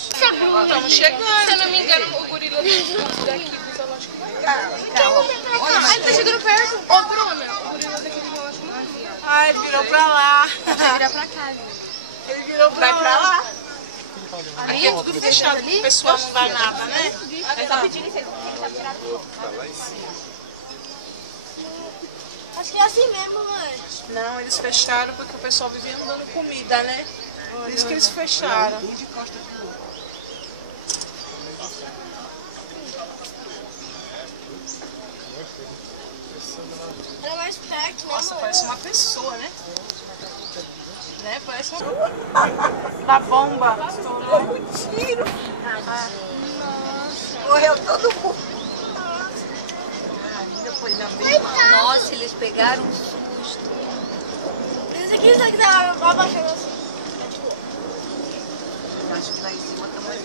Estamos chegando. Se eu não me engano, o gorila daqui do zoológico. Ai, tá chegando perto. Ô, Bruna, o gorila daqui do zoológico. Ai, ele virou pra lá. Vai virar pra cá, Ele virou pra lá. Aqui é tudo fechado, o pessoal não vai nada, né? Ele tá pedindo licença porque ele tá tirando foto. Acho que é assim mesmo, mãe. Não, eles fecharam porque o pessoal vivia dando comida, né? Por isso que eles fecharam. Era mais perto, né, Nossa, mãe? parece uma pessoa, né? Né? Parece uma... Da bomba. Estourou um tiro. Morreu todo mundo. Nossa, eles pegaram um susto. Esse aqui está abaixando assim. Acho que lá em cima tá mais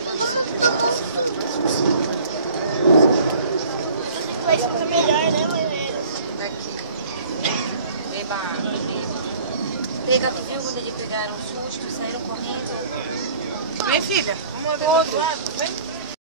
Vai ficar melhor, né, mãe? Aqui. Beba, Pega, tu viu quando eles pegaram um susto, saíram correndo? Vem, filha. Vamos lá do outro lado. Vem.